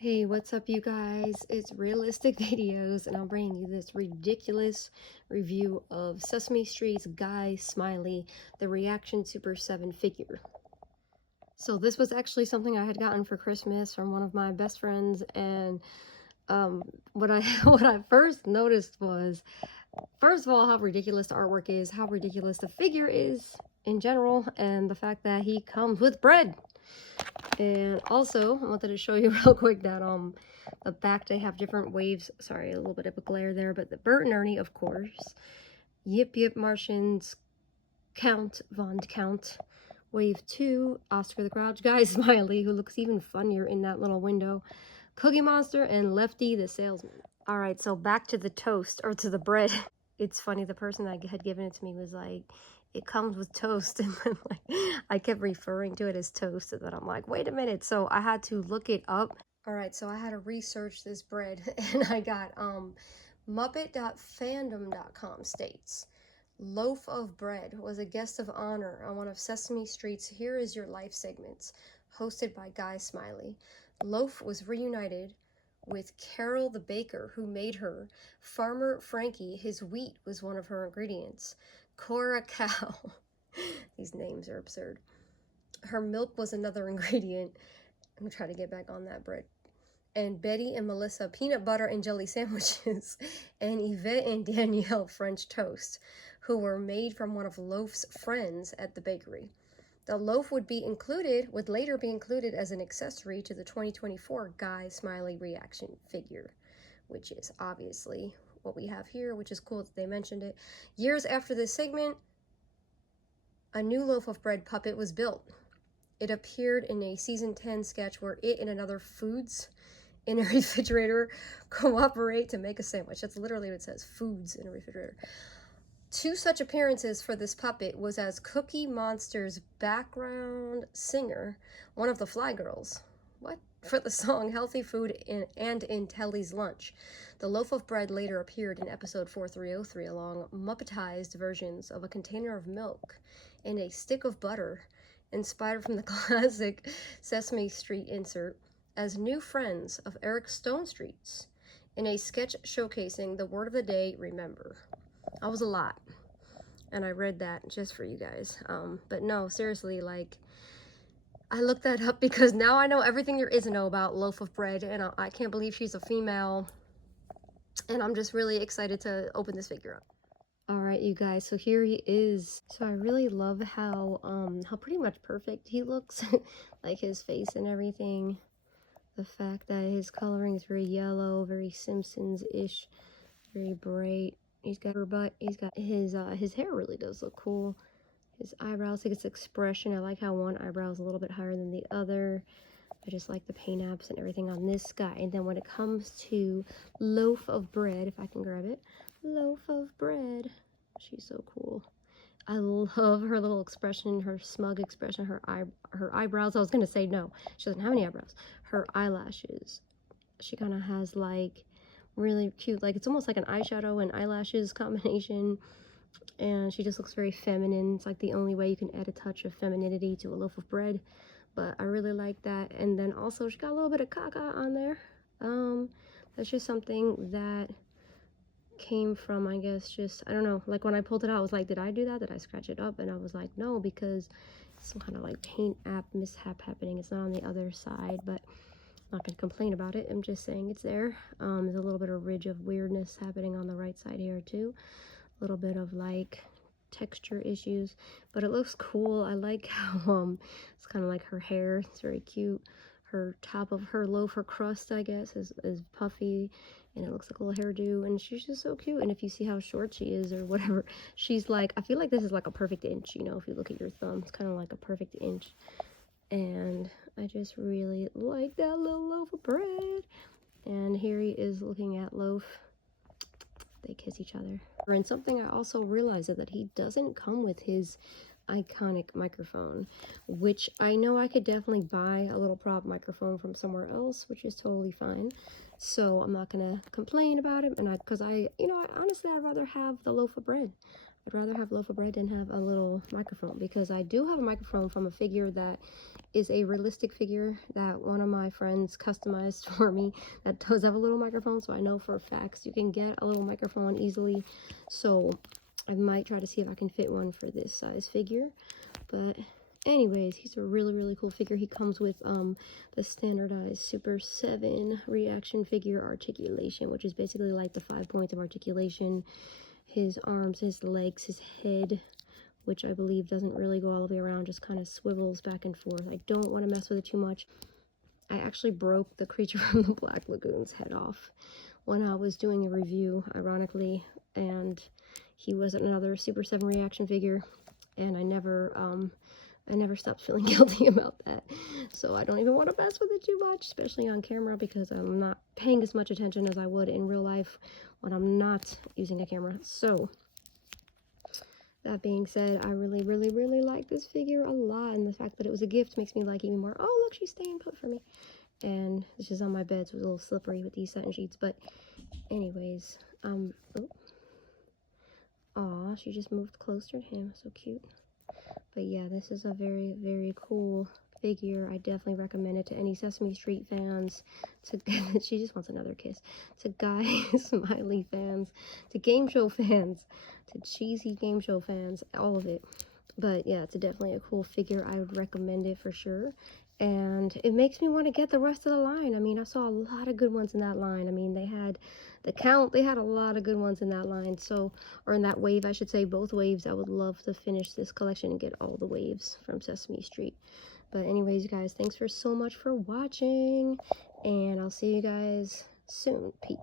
Hey, what's up, you guys? It's Realistic Videos, and I'm bringing you this ridiculous review of Sesame Street's Guy Smiley, the ReAction Super 7 figure. So this was actually something I had gotten for Christmas from one of my best friends, and what I what I first noticed was, first of all, how ridiculous the artwork is, how ridiculous the figure is in general, and the fact that he comes with bread. And also, I wanted to show you real quick that the back, they have different waves. Sorry, a little bit of a glare there, but the Bert and Ernie, of course. Yip Yip Martians, Count Von Count. Wave 2, Oscar the Grouch Guy Smiley, who looks even funnier in that little window. Cookie Monster, and Lefty the Salesman. Alright, so back to the toast, or to the bread. It's funny, the person that had given it to me was like, it comes with toast, and then like I kept referring to it as toast, and then I'm like, wait a minute. So I had to look it up. All right, so I had to research this bread, and I got muppet.fandom.com states, Loaf of Bread was a guest of honor on one of Sesame Street's Here Is Your Life segments, hosted by Guy Smiley. Loaf was reunited with Carol the baker, who made her. Farmer Frankie, his wheat was one of her ingredients. Cora Cow, these names are absurd. Her milk was another ingredient. I'm gonna try to get back on that bread. And Betty and Melissa, peanut butter and jelly sandwiches. And Yvette and Danielle, French toast, who were made from one of Loaf's friends at the bakery. The loaf would later be included as an accessory to the 2024 Guy Smiley ReAction figure, which is obviously what we have here, which is cool that they mentioned it. Years after this segment, a new loaf of bread puppet was built. It appeared in a season 10 sketch where it and another foods in a refrigerator cooperate to make a sandwich. That's literally what it says, foods in a refrigerator. Two such appearances for this puppet was as Cookie Monster's background singer, one of the Fly Girls. What? For the song Healthy Food and in Telly's Lunch. The loaf of bread later appeared in episode 4303 along Muppetized versions of a container of milk and a stick of butter, inspired from the classic Sesame Street insert, as new friends of Eric Stonestreet's in a sketch showcasing the word of the day, remember. That was a lot, and I read that just for you guys. But no, seriously, like, I looked that up because now I know everything there is to know about Loaf of Bread, and I can't believe she's a female, and I'm just really excited to open this figure up. Alright, you guys, so here he is. So I really love how pretty much perfect he looks, like his face and everything. The fact that his coloring is very yellow, very Simpsons-ish, very bright. He's got her butt. He's got his hair really does look cool. His eyebrows, like his expression. I like how one eyebrow is a little bit higher than the other. I just like the paint apps and everything on this guy. And then when it comes to Loaf of Bread, if I can grab it, Loaf of Bread. She's so cool. I love her little expression, her smug expression, her eyebrows. I was gonna say no, she doesn't have any eyebrows. Her eyelashes. She kind of has like really cute, like it's almost like an eyeshadow and eyelashes combination, and she just looks very feminine. It's like the only way you can add a touch of femininity to a loaf of bread, but I really like that. And then also she got a little bit of caca on there. That's just something that came from, I guess, just, I don't know, like when I pulled it out I was like, did I do that? Did I scratch it up? And I was like, no, because some kind of like paint app mishap happening. It's not on the other side, but I'm not gonna complain about it. I'm just saying it's there. There's a little bit of ridge of weirdness happening on the right side here too. A little bit of like texture issues, but it looks cool. I like how it's kind of like her hair. It's very cute. Her top of her loaf, her crust, I guess, is puffy, and it looks like a little hairdo, and she's just so cute. And if you see how short she is or whatever, she's like, I feel like this is like a perfect inch, you know, if you look at your thumb, it's kind of like a perfect inch. And I just really like that little loaf of bread. And here he is looking at Loaf. They kiss each other. And something I also realized is that he doesn't come with his iconic microphone, which I know I could definitely buy a little prop microphone from somewhere else, which is totally fine. So I'm not gonna complain about it, and honestly, I'd rather have the loaf of bread. I'd rather have loaf of bread than have a little microphone, because I do have a microphone from a figure that is a realistic figure that one of my friends customized for me that does have a little microphone, so I know for a fact you can get a little microphone easily. So I might try to see if I can fit one for this size figure. But anyways, he's a really cool figure. He comes with the standardized Super 7 ReAction figure articulation, which is basically like the 5 points of articulation. His arms, his legs, his head, which I believe doesn't really go all the way around, just kind of swivels back and forth. I don't want to mess with it too much. I actually broke the creature from the Black Lagoon's head off when I was doing a review, ironically, and he was another Super 7 ReAction figure, and I never stopped feeling guilty about that. So I don't even want to mess with it too much, especially on camera, because I'm not paying as much attention as I would in real life when I'm not using a camera. So that being said, I really like this figure a lot, and the fact that it was a gift makes me like even more. Oh, look, she's staying put for me. And this is on my bed, so it's a little slippery with these satin sheets. But anyways, oh. Aw, she just moved closer to him. So cute. But yeah, this is a very cool figure. I definitely recommend it to any Sesame Street fans, to she just wants another kiss, to Guy Smiley fans, to game show fans, to cheesy game show fans, all of it. But yeah, it's definitely a cool figure. I would recommend it for sure. And it makes me want to get the rest of the line. I mean, I saw a lot of good ones in that line. I mean, they had they had a lot of good ones in that line. So, or in that wave, I should say, both waves. I would love to finish this collection and get all the waves from Sesame Street. But anyways, guys, thanks for so much for watching, and I'll see you guys soon. Peace.